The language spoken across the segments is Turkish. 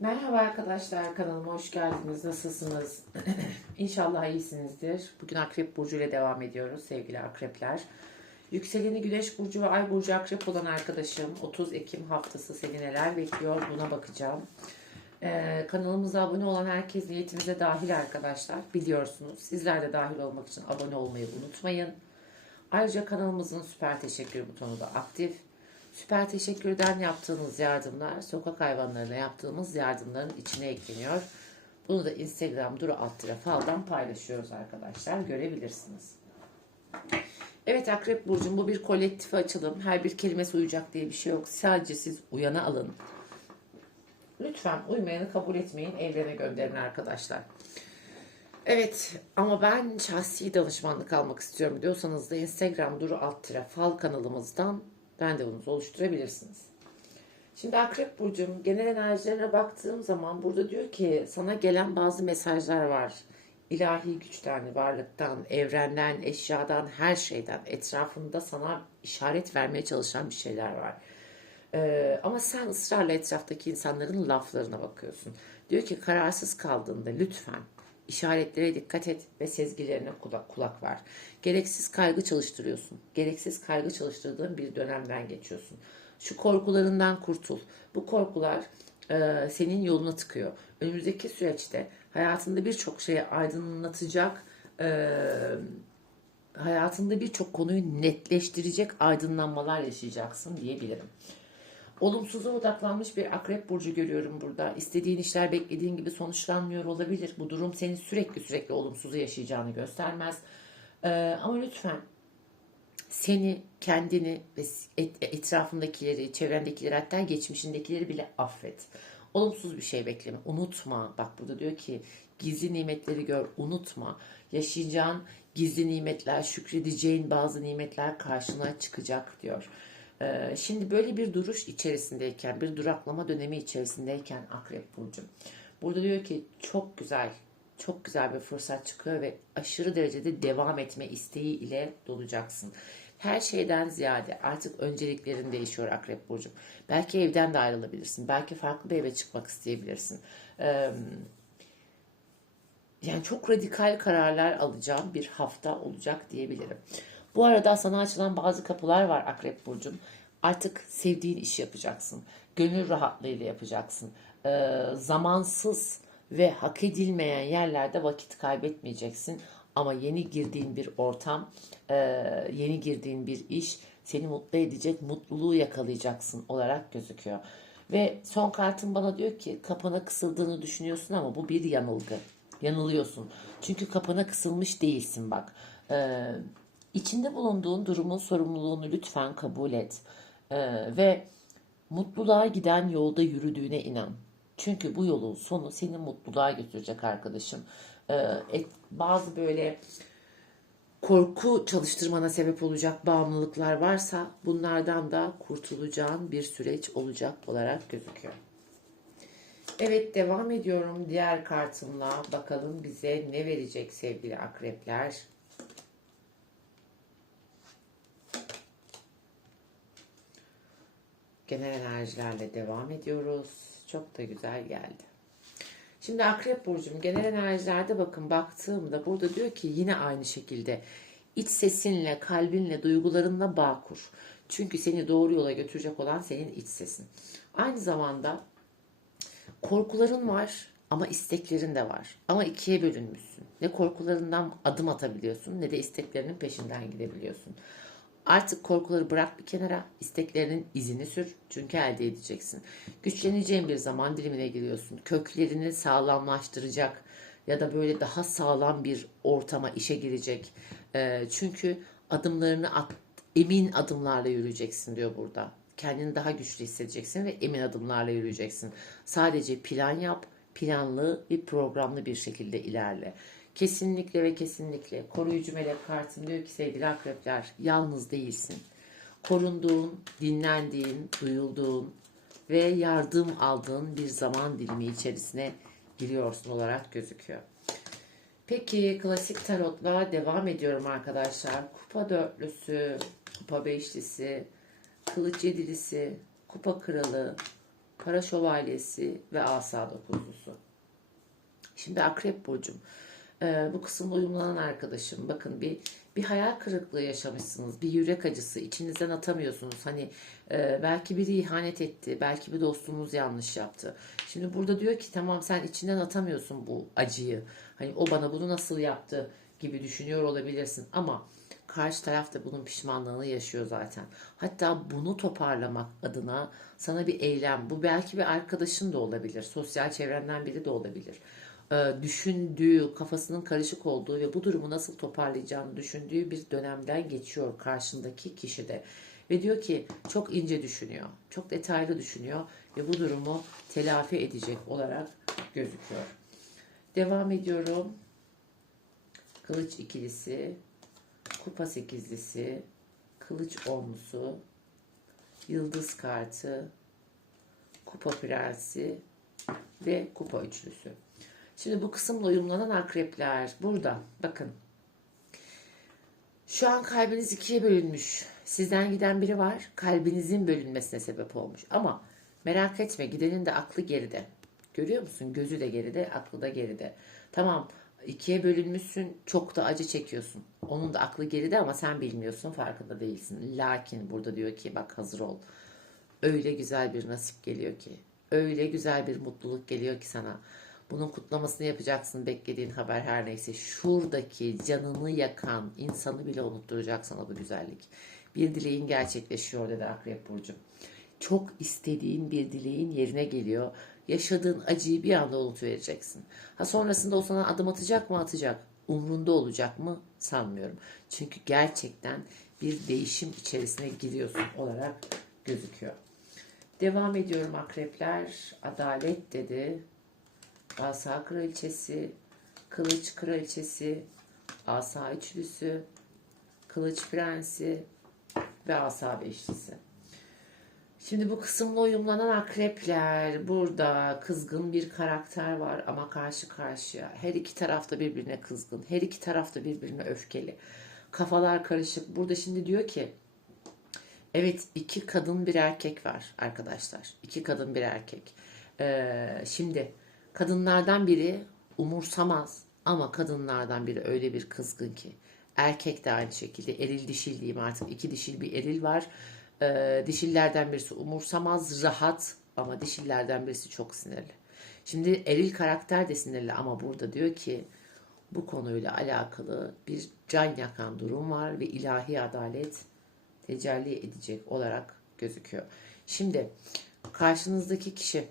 Merhaba arkadaşlar kanalıma hoş geldiniz. Nasılsınız? İnşallah iyisinizdir. Bugün Akrep Burcu ile devam ediyoruz sevgili akrepler. Yükseleni Güneş Burcu ve Ay Burcu Akrep olan arkadaşım 30 Ekim haftası seni neler bekliyor buna bakacağım. Ee, kanalımıza abone olan herkes niyetimize dahil arkadaşlar. Biliyorsunuz sizler de dahil olmak için abone olmayı unutmayın. Ayrıca kanalımızın süper teşekkür butonu da aktif. Süper teşekkürden yaptığınız yardımlar sokak hayvanlarına yaptığımız yardımların içine ekleniyor. Bunu da Instagram duru alt faldan paylaşıyoruz arkadaşlar. Görebilirsiniz. Evet Akrep Burcu'm bu bir kolektif açılım. Her bir kelimesi uyacak diye bir şey yok. Sadece siz uyana alın. Lütfen uymayanı kabul etmeyin. Evrene gönderin arkadaşlar. Evet ama ben şahsi danışmanlık almak istiyorum diyorsanız da Instagram duru alt fal kanalımızdan randevunuzu oluşturabilirsiniz. Şimdi Akrep Burcu'm genel enerjilerine baktığım zaman burada diyor ki sana gelen bazı mesajlar var. İlahi güçten, varlıktan, evrenden, eşyadan, her şeyden etrafında sana işaret vermeye çalışan bir şeyler var. Ee, ama sen ısrarla etraftaki insanların laflarına bakıyorsun. Diyor ki kararsız kaldığında lütfen işaretlere dikkat et ve sezgilerine kulak, kulak ver. Gereksiz kaygı çalıştırıyorsun. Gereksiz kaygı çalıştırdığın bir dönemden geçiyorsun. Şu korkularından kurtul. Bu korkular e, senin yoluna tıkıyor. Önümüzdeki süreçte hayatında birçok şeyi aydınlatacak, e, hayatında birçok konuyu netleştirecek aydınlanmalar yaşayacaksın diyebilirim. Olumsuza odaklanmış bir akrep burcu görüyorum burada. İstediğin işler beklediğin gibi sonuçlanmıyor olabilir. Bu durum senin sürekli sürekli olumsuzu yaşayacağını göstermez. Ee, ama lütfen seni, kendini ve et- etrafındakileri, çevrendekileri hatta geçmişindekileri bile affet. Olumsuz bir şey bekleme. Unutma. Bak burada diyor ki gizli nimetleri gör. Unutma. Yaşayacağın gizli nimetler, şükredeceğin bazı nimetler karşına çıkacak diyor. Ee, Şimdi böyle bir duruş içerisindeyken, bir duraklama dönemi içerisindeyken Akrep Burcu. Burada diyor ki çok güzel, çok güzel bir fırsat çıkıyor ve aşırı derecede devam etme isteği ile dolacaksın. Her şeyden ziyade artık önceliklerin değişiyor Akrep Burcu. Belki evden de ayrılabilirsin. Belki farklı bir eve çıkmak isteyebilirsin. Ee, yani çok radikal kararlar alacağım bir hafta olacak diyebilirim. Bu arada sana açılan bazı kapılar var Akrep Burcu'm. Artık sevdiğin işi yapacaksın. Gönül rahatlığıyla yapacaksın. Ee, zamansız ve hak edilmeyen yerlerde vakit kaybetmeyeceksin. Ama yeni girdiğin bir ortam, e, yeni girdiğin bir iş seni mutlu edecek, mutluluğu yakalayacaksın olarak gözüküyor. Ve son kartın bana diyor ki kapana kısıldığını düşünüyorsun ama bu bir yanılgı. Yanılıyorsun. Çünkü kapana kısılmış değilsin bak. Ee, içinde bulunduğun durumun sorumluluğunu lütfen kabul et. Ee, ve mutluluğa giden yolda yürüdüğüne inan. Çünkü bu yolun sonu seni mutluluğa götürecek arkadaşım. Ee, bazı böyle korku çalıştırmana sebep olacak bağımlılıklar varsa bunlardan da kurtulacağın bir süreç olacak olarak gözüküyor. Evet devam ediyorum diğer kartımla. Bakalım bize ne verecek sevgili akrepler. Genel enerjilerle devam ediyoruz. Çok da güzel geldi. Şimdi Akrep Burcu'm genel enerjilerde bakın baktığımda burada diyor ki yine aynı şekilde iç sesinle, kalbinle, duygularınla bağ kur. Çünkü seni doğru yola götürecek olan senin iç sesin. Aynı zamanda korkuların var ama isteklerin de var. Ama ikiye bölünmüşsün. Ne korkularından adım atabiliyorsun ne de isteklerinin peşinden gidebiliyorsun. Artık korkuları bırak bir kenara, isteklerinin izini sür çünkü elde edeceksin. Güçleneceğin bir zaman dilimine giriyorsun. Köklerini sağlamlaştıracak ya da böyle daha sağlam bir ortama, işe girecek. Ee, çünkü adımlarını at, emin adımlarla yürüyeceksin diyor burada. Kendini daha güçlü hissedeceksin ve emin adımlarla yürüyeceksin. Sadece plan yap, planlı ve programlı bir şekilde ilerle. Kesinlikle ve kesinlikle koruyucu melek kartım diyor ki sevgili akrepler yalnız değilsin. Korunduğun, dinlendiğin, duyulduğun ve yardım aldığın bir zaman dilimi içerisine giriyorsun olarak gözüküyor. Peki klasik tarotla devam ediyorum arkadaşlar. Kupa dörtlüsü, kupa beşlisi, kılıç yedilisi, kupa kralı, para şövalyesi ve asa dokuzlusu. Şimdi Akrep Burcu'm e, bu kısımda uyumlanan arkadaşım bakın bir bir hayal kırıklığı yaşamışsınız. Bir yürek acısı içinizden atamıyorsunuz. Hani e, belki biri ihanet etti. Belki bir dostunuz yanlış yaptı. Şimdi burada diyor ki tamam sen içinden atamıyorsun bu acıyı. Hani o bana bunu nasıl yaptı gibi düşünüyor olabilirsin. Ama karşı taraf da bunun pişmanlığını yaşıyor zaten. Hatta bunu toparlamak adına sana bir eylem, bu belki bir arkadaşın da olabilir, sosyal çevrenden biri de olabilir. Ee, düşündüğü, kafasının karışık olduğu ve bu durumu nasıl toparlayacağını düşündüğü bir dönemden geçiyor karşındaki kişi de. Ve diyor ki çok ince düşünüyor, çok detaylı düşünüyor ve bu durumu telafi edecek olarak gözüküyor. Devam ediyorum. Kılıç ikilisi, kupa sekizlisi, kılıç onlusu, yıldız kartı, kupa prensi ve kupa üçlüsü. Şimdi bu kısımla uyumlanan akrepler burada. Bakın. Şu an kalbiniz ikiye bölünmüş. Sizden giden biri var. Kalbinizin bölünmesine sebep olmuş. Ama merak etme gidenin de aklı geride. Görüyor musun? Gözü de geride, aklı da geride. Tamam ikiye bölünmüşsün, çok da acı çekiyorsun. Onun da aklı geride ama sen bilmiyorsun, farkında değilsin. Lakin burada diyor ki bak hazır ol. Öyle güzel bir nasip geliyor ki. Öyle güzel bir mutluluk geliyor ki sana. Bunun kutlamasını yapacaksın beklediğin haber her neyse. Şuradaki canını yakan insanı bile unutturacak sana bu güzellik. Bir dileğin gerçekleşiyor dedi Akrep Burcu. Çok istediğin bir dileğin yerine geliyor. Yaşadığın acıyı bir anda unutuvereceksin. Ha sonrasında o sana adım atacak mı atacak. Umrunda olacak mı sanmıyorum. Çünkü gerçekten bir değişim içerisine giriyorsun olarak gözüküyor. Devam ediyorum akrepler. Adalet dedi. Asa kraliçesi, kılıç kraliçesi, asa üçlüsü, kılıç prensi ve asa beşlisi. Şimdi bu kısımla uyumlanan akrepler burada kızgın bir karakter var ama karşı karşıya. Her iki tarafta birbirine kızgın, her iki tarafta birbirine öfkeli. Kafalar karışık. Burada şimdi diyor ki evet iki kadın bir erkek var arkadaşlar. İki kadın bir erkek. Ee, şimdi Kadınlardan biri umursamaz ama kadınlardan biri öyle bir kızgın ki. Erkek de aynı şekilde eril dişil diyeyim artık iki dişil bir eril var. Ee, dişillerden birisi umursamaz, rahat ama dişillerden birisi çok sinirli. Şimdi eril karakter de sinirli ama burada diyor ki bu konuyla alakalı bir can yakan durum var ve ilahi adalet tecelli edecek olarak gözüküyor. Şimdi karşınızdaki kişi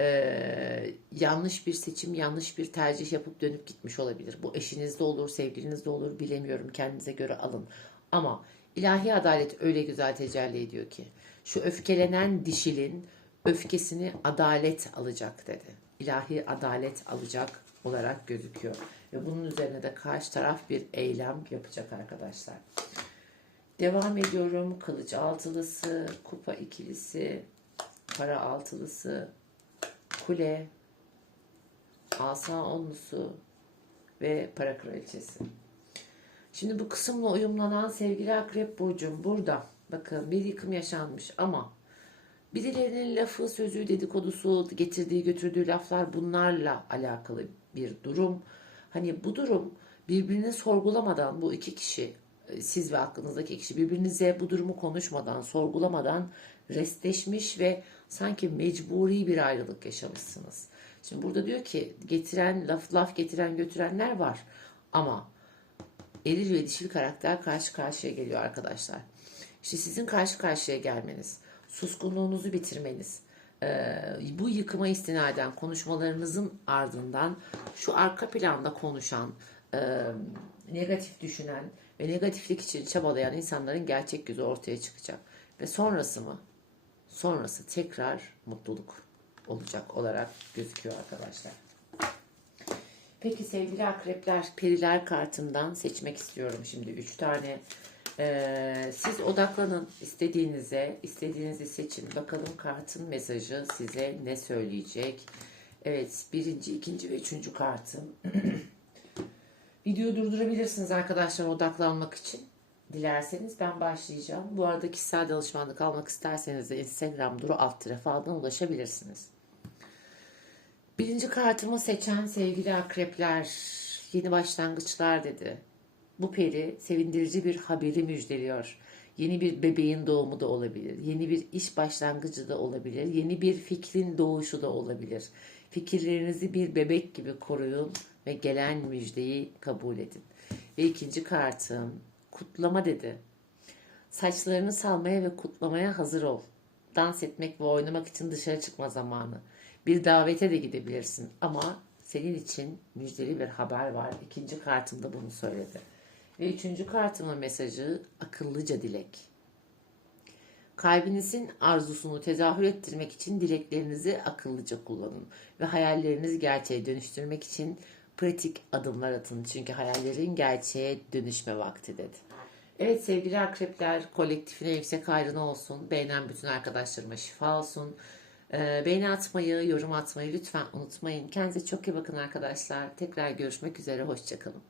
e, yanlış bir seçim, yanlış bir tercih yapıp dönüp gitmiş olabilir. Bu eşinizde olur, sevgilinizde olur bilemiyorum. Kendinize göre alın. Ama ilahi adalet öyle güzel tecelli ediyor ki şu öfkelenen dişilin öfkesini adalet alacak dedi. İlahi adalet alacak olarak gözüküyor. Ve bunun üzerine de karşı taraf bir eylem yapacak arkadaşlar. Devam ediyorum. Kılıç altılısı, kupa ikilisi, para altılısı, kule, asa onlusu ve para kraliçesi. Şimdi bu kısımla uyumlanan sevgili akrep burcum burada. Bakın bir yıkım yaşanmış ama birilerinin lafı, sözü, dedikodusu, getirdiği götürdüğü laflar bunlarla alakalı bir durum. Hani bu durum birbirini sorgulamadan bu iki kişi siz ve aklınızdaki kişi birbirinize bu durumu konuşmadan, sorgulamadan restleşmiş ve sanki mecburi bir ayrılık yaşamışsınız. Şimdi burada diyor ki getiren laf laf getiren götürenler var ama eril ve dişil karakter karşı karşıya geliyor arkadaşlar. İşte sizin karşı karşıya gelmeniz, suskunluğunuzu bitirmeniz, bu yıkıma istinaden konuşmalarınızın ardından şu arka planda konuşan, negatif düşünen ve negatiflik için çabalayan insanların gerçek yüzü ortaya çıkacak. Ve sonrası mı? Sonrası tekrar mutluluk olacak olarak gözüküyor arkadaşlar. Peki sevgili akrepler, periler kartından seçmek istiyorum şimdi 3 tane. Ee, siz odaklanın istediğinize, istediğinizi seçin. Bakalım kartın mesajı size ne söyleyecek. Evet, birinci, ikinci ve üçüncü kartım. Videoyu durdurabilirsiniz arkadaşlar odaklanmak için. Dilerseniz ben başlayacağım. Bu arada kişisel danışmanlık almak isterseniz de Instagram duru alt faldan ulaşabilirsiniz. Birinci kartımı seçen sevgili akrepler, yeni başlangıçlar dedi. Bu peri sevindirici bir haberi müjdeliyor. Yeni bir bebeğin doğumu da olabilir. Yeni bir iş başlangıcı da olabilir. Yeni bir fikrin doğuşu da olabilir. Fikirlerinizi bir bebek gibi koruyun ve gelen müjdeyi kabul edin. Ve ikinci kartım kutlama dedi. Saçlarını salmaya ve kutlamaya hazır ol. Dans etmek ve oynamak için dışarı çıkma zamanı. Bir davete de gidebilirsin ama senin için müjdeli bir haber var. İkinci kartımda bunu söyledi. Ve üçüncü kartımın mesajı akıllıca dilek. Kalbinizin arzusunu tezahür ettirmek için dileklerinizi akıllıca kullanın ve hayallerinizi gerçeğe dönüştürmek için pratik adımlar atın. Çünkü hayallerin gerçeğe dönüşme vakti dedi. Evet sevgili akrepler kolektifine yüksek hayrına olsun. Beğenen bütün arkadaşlarıma şifa olsun. Ee, beğeni atmayı, yorum atmayı lütfen unutmayın. Kendinize çok iyi bakın arkadaşlar. Tekrar görüşmek üzere. Hoşçakalın.